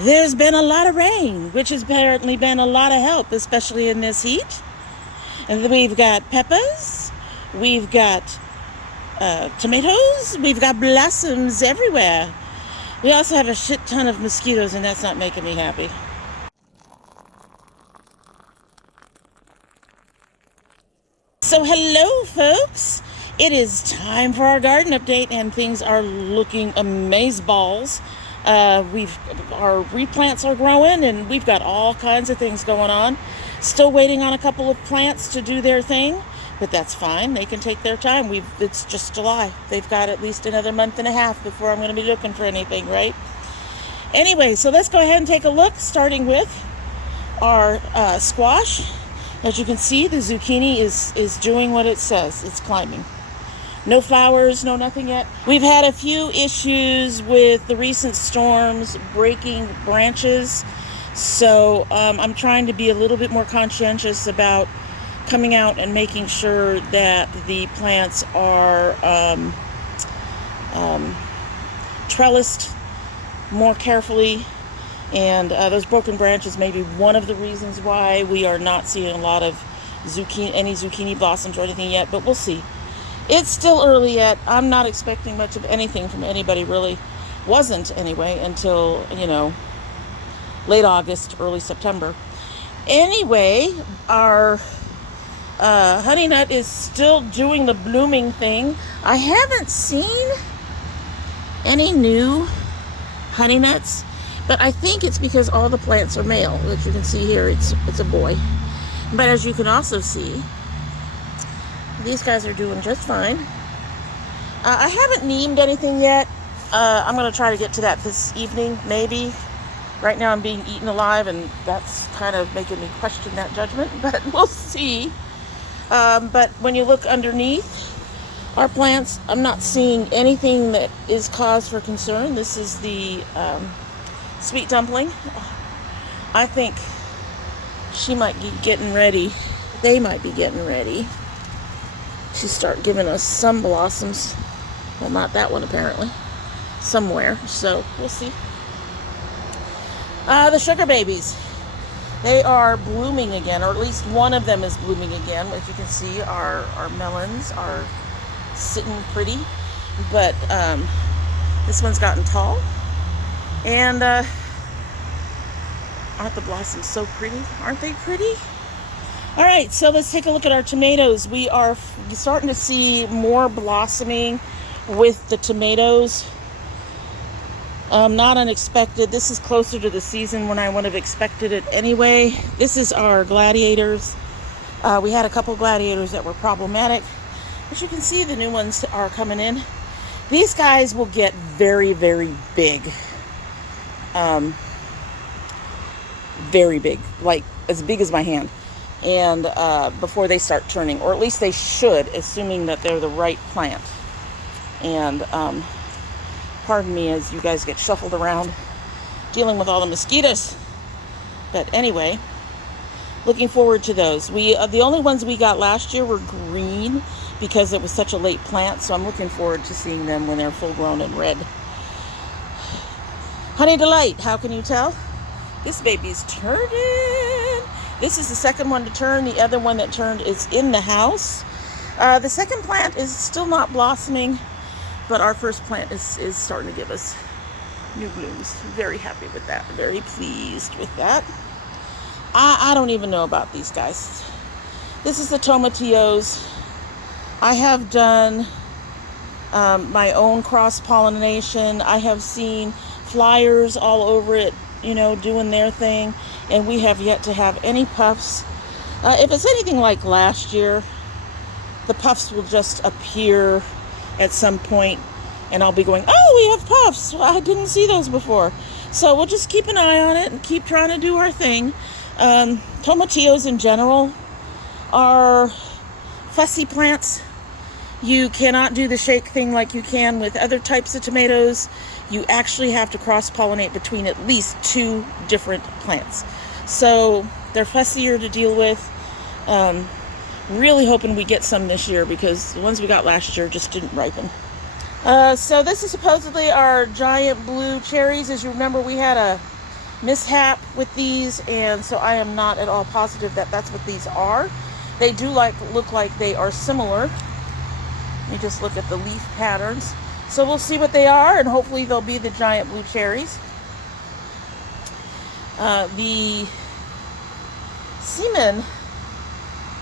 There's been a lot of rain, which has apparently been a lot of help, especially in this heat. And then we've got peppers, we've got tomatoes, we've got blossoms everywhere. We also have a shit ton of mosquitoes, and that's not making me happy. So hello, folks. It is time for our garden update, and things are looking amazeballs. Our replants are growing, and we've got all kinds of things going on. Still waiting on a couple of plants to do their thing, but that's fine. They can take their time. It's just July. They've got at least another month and a half before I'm going to be looking for anything, right? Anyway, so let's go ahead and take a look, starting with our squash. As you can see, the zucchini is doing what it says. It's climbing. No flowers, no nothing yet. We've had a few issues with the recent storms breaking branches. So I'm trying to be a little bit more conscientious about coming out and making sure that the plants are trellised more carefully. And those broken branches may be one of the reasons why we are not seeing a lot of any zucchini blossoms or anything yet, but we'll see. It's still early yet. I'm not expecting much of anything from anybody, really. Wasn't anyway until, late August, early September. Anyway, our honey nut is still doing the blooming thing. I haven't seen any new honey nuts, but I think it's because all the plants are male. As you can see here, it's a boy. But as you can also see, these guys are doing just fine. I haven't named anything yet. I'm going to try to get to that this evening, maybe. Right now I'm being eaten alive, and that's kind of making me question that judgment, but we'll see. But when you look underneath our plants, I'm not seeing anything that is cause for concern. This is the sweet dumpling. I think she might be getting ready. They might be getting ready to start giving us some blossoms. Well, not that one apparently. Somewhere. So we'll see. The sugar babies. They are blooming again, or at least one of them is blooming again. As you can see, our melons are sitting pretty, but this one's gotten tall. And aren't the blossoms so pretty? Aren't they pretty? All right, so let's take a look at our tomatoes. We are starting to see more blossoming with the tomatoes. Not unexpected. This is closer to the season when I would have expected it anyway. This is our gladiators. We had a couple gladiators that were problematic. As you can see, the new ones are coming in. These guys will get very, very big. Very big, like as big as my hand. And before they start turning, or at least they should, assuming that they're the right plant. And pardon me as you guys get shuffled around dealing with all the mosquitoes. But anyway, looking forward to those. The only ones we got last year were green because it was such a late plant, so I'm looking forward to seeing them when they're full grown and red. Honey Delight, how can you tell? This baby's turning. This is the second one to turn. The other one that turned is in the house. The second plant is still not blossoming, but our first plant is starting to give us new blooms. Very happy with that. Very pleased with that. I don't even know about these guys. This is the tomatillos. I have done my own cross-pollination. I have seen flyers all over it, doing their thing, and we have yet to have any puffs. If it's anything like last year, the puffs will just appear at some point, and I'll be going, oh, we have puffs. Well, I didn't see those before. So we'll just keep an eye on it and keep trying to do our thing. Tomatillos in general are fussy plants. You cannot do the shake thing like you can with other types of tomatoes. You actually have to cross-pollinate between at least two different plants. So they're fussier to deal with. Really hoping we get some this year because the ones we got last year just didn't ripen. So this is supposedly our giant blue cherries. As you remember, we had mishap with these, and so I am not at all positive that that's what these are. They do look like they are similar. Let me just look at the leaf patterns. So we'll see what they are, and hopefully they'll be the giant blue cherries. The seamen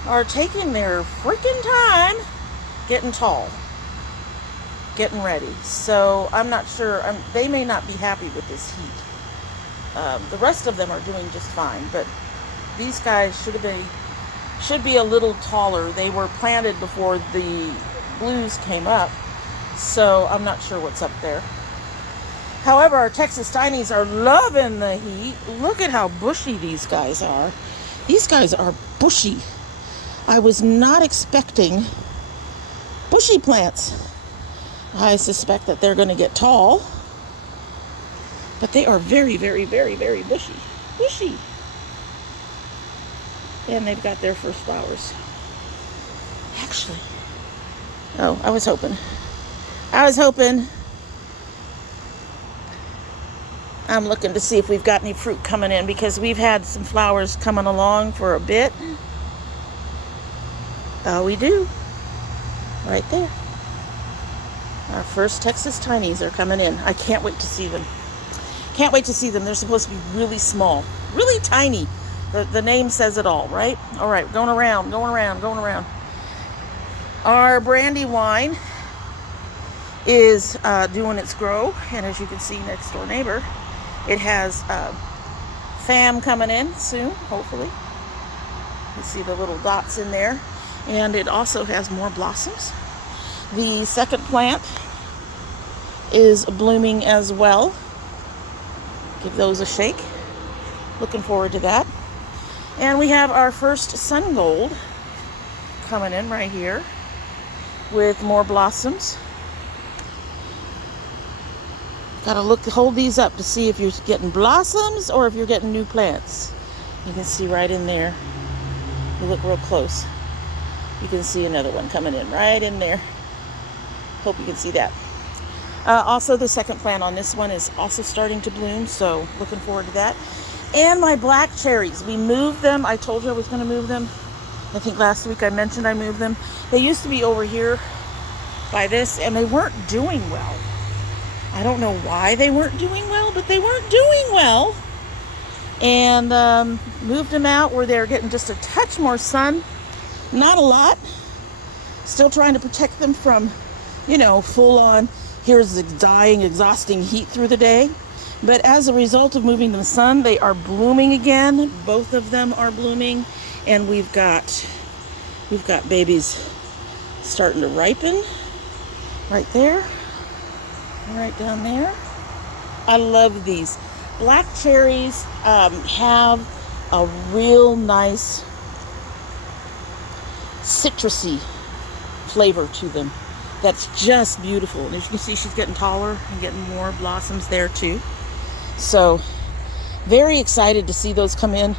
are taking their freaking time getting tall, getting ready. So I'm not sure. They may not be happy with this heat. The rest of them are doing just fine, but these guys should be a little taller. They were planted before the blues came up, so I'm not sure what's up there. However, our Texas Tinies are loving the heat. Look at how bushy these guys are. These guys are bushy. I was not expecting bushy plants. I suspect that they're going to get tall, but they are very, very, very, very bushy. Bushy. And they've got their first flowers. Actually, oh, I was hoping. I'm looking to see if we've got any fruit coming in, because we've had some flowers coming along for a bit. Oh, we do. Right there. Our first Texas Tinies are coming in. I can't wait to see them. Can't wait to see them. They're supposed to be really small, really tiny. The name says it all, right? All right, going around. Our Brandywine is doing its grow, and as you can see, next door neighbor, it has fam coming in soon, hopefully. You see the little dots in there, and it also has more blossoms. The second plant is blooming as well. Give those a shake. Looking forward to that. And we have our first sun gold coming in right here with more blossoms. Gotta hold these up to see if you're getting blossoms or if you're getting new plants. You can see right in there. You look real close. You can see another one coming in right in there. Hope you can see that. Also, the second plant on this one is also starting to bloom, so looking forward to that. And my black cherries, we moved them. I told you I was going to move them. I think last week I mentioned I moved them. They used to be over here by this, and they weren't doing well. I don't know why they weren't doing well, but they weren't doing well. And moved them out where they're getting just a touch more sun. Not a lot. Still trying to protect them from, full on, here's the dying, exhausting heat through the day. But as a result of moving them sun, they are blooming again. Both of them are blooming. And we've got babies starting to ripen right there, right down there. I love these. Black cherries have a real nice citrusy flavor to them. That's just beautiful. And as you can see, she's getting taller and getting more blossoms there too. So very excited to see those come in.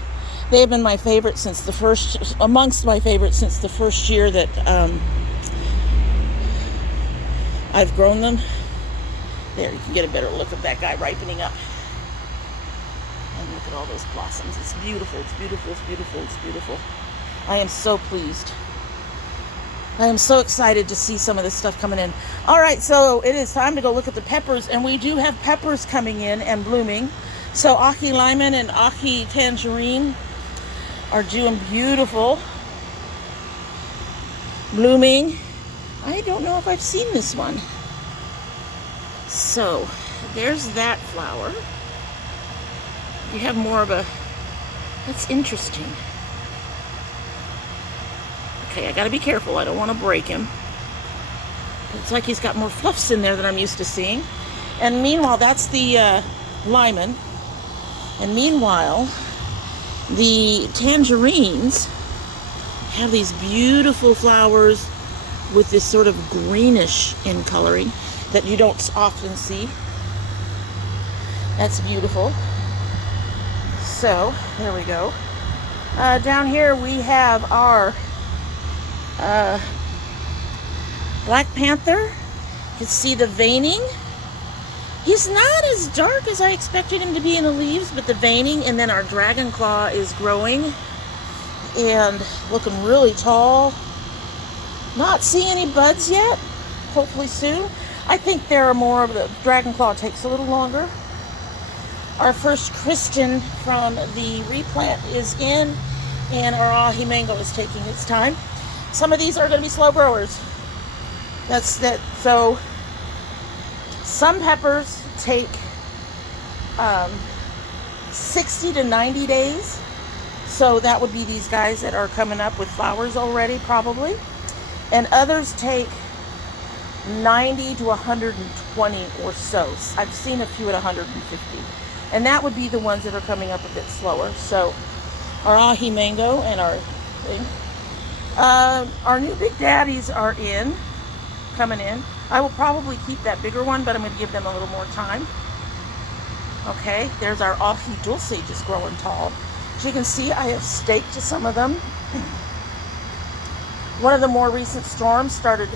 They have been my favorite amongst my favorites since the first year that I've grown them. There, you can get a better look of that guy ripening up. And look at all those blossoms. It's beautiful, it's beautiful, it's beautiful, it's beautiful. I am so pleased. I am so excited to see some of this stuff coming in. All right, so it is time to go look at the peppers, and we do have peppers coming in and blooming. So Ahi Lemon and Ahi Tangerine are doing beautiful. Blooming. I don't know if I've seen this one. So there's that flower. You have more of a, that's interesting. Okay, I gotta be careful. I don't want to break him. It's like he's got more fluffs in there than I'm used to seeing. And meanwhile, that's the Lyman. And meanwhile, the tangerines have these beautiful flowers with this sort of greenish in coloring that you don't often see. That's beautiful. So, there we go. Down here we have our Black Panther. You can see the veining He's not as dark as I expected him to be in the leaves, but the veining, and then our dragon claw is growing and looking really tall. Not seeing any buds yet. Hopefully soon. I think there are more, but the dragon claw takes a little longer. Our first Christian from the replant is in, and our ahi mango is taking its time. Some of these are going to be slow growers. That's that. So some peppers take 60 to 90 days. So that would be these guys that are coming up with flowers already, probably. And others take 90 to 120 or so. I've seen a few at 150. And that would be the ones that are coming up a bit slower. So our ahi mango and our thing. Our new big daddies are coming in. I will probably keep that bigger one, but I'm going to give them a little more time. Okay, there's our ahi dulce just growing tall. As you can see, I have staked some of them. One of the more recent storms started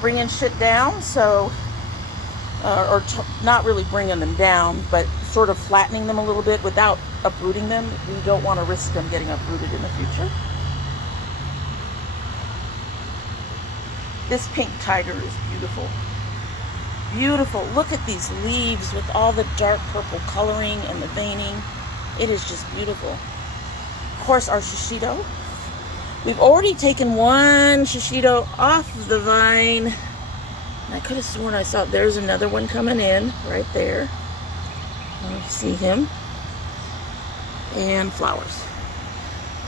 bringing shit down, so, not really bringing them down, but sort of flattening them a little bit without uprooting them. We don't want to risk them getting uprooted in the future. This pink tiger is beautiful. Beautiful. Look at these leaves with all the dark purple coloring and the veining. It is just beautiful. Of course, our shishito. We've already taken one shishito off the vine. I could have sworn I saw, there's another one coming in right there. You see him. And flowers.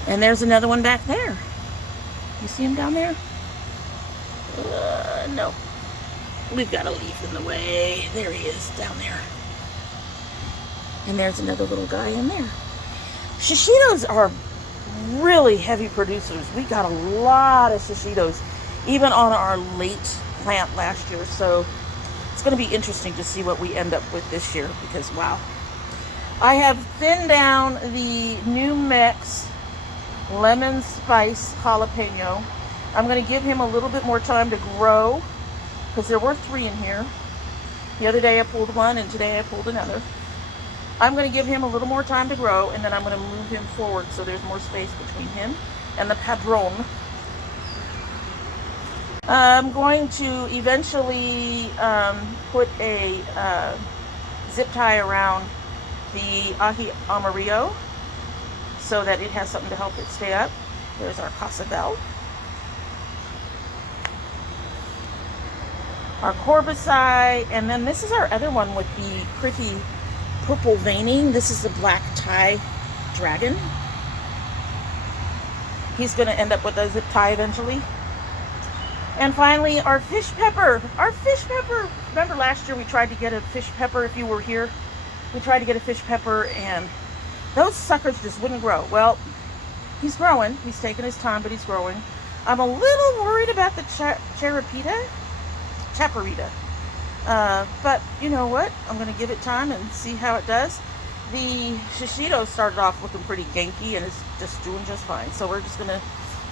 And there's another one back there. You see him down there? No. We've got a leaf in the way. There he is, down there. And there's another little guy in there. Shishitos are really heavy producers. We got a lot of shishitos, even on our late plant last year. So it's going to be interesting to see what we end up with this year, because wow. I have thinned down the New Mex lemon spice jalapeno. I'm going to give him a little bit more time to grow, because there were 3 in here. The other day I pulled one, and today I pulled another. I'm going to give him a little more time to grow, and then I'm going to move him forward so there's more space between him and the padron. I'm going to eventually put a zip tie around the ahi amarillo so that it has something to help it stay up. There's our casabel. Our corbicide, and then this is our other one with the pretty purple veining. This is the black tie dragon. He's going to end up with a zip tie eventually. And finally, our fish pepper. Our fish pepper. Remember last year we tried to get a fish pepper, if you were here. We tried to get a fish pepper and those suckers just wouldn't grow. Well, he's growing. He's taking his time, but he's growing. I'm a little worried about the chaparita. But you know what? I'm going to give it time and see how it does. The shishito started off looking pretty ganky and is just doing just fine. So we're just going to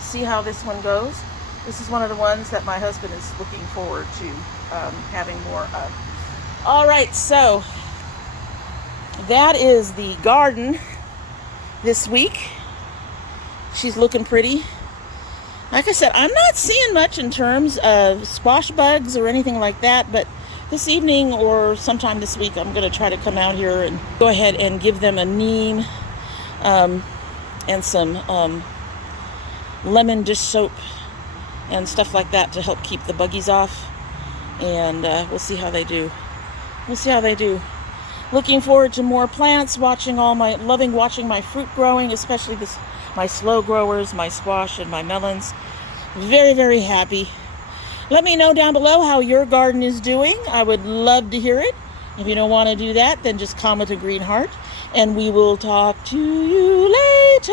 see how this one goes. This is one of the ones that my husband is looking forward to having more of. All right, so that is the garden this week. She's looking pretty. Like I said, I'm not seeing much in terms of squash bugs or anything like that, but this evening or sometime this week, I'm going to try to come out here and go ahead and give them a neem and some lemon dish soap and stuff like that to help keep the buggies off. And we'll see how they do. We'll see how they do. Looking forward to more plants, loving watching my fruit growing, especially my slow growers, my squash and my melons. Very, very happy. Let me know down below how your garden is doing. I would love to hear it. If you don't want to do that, then just comment a green heart, and we will talk to you later.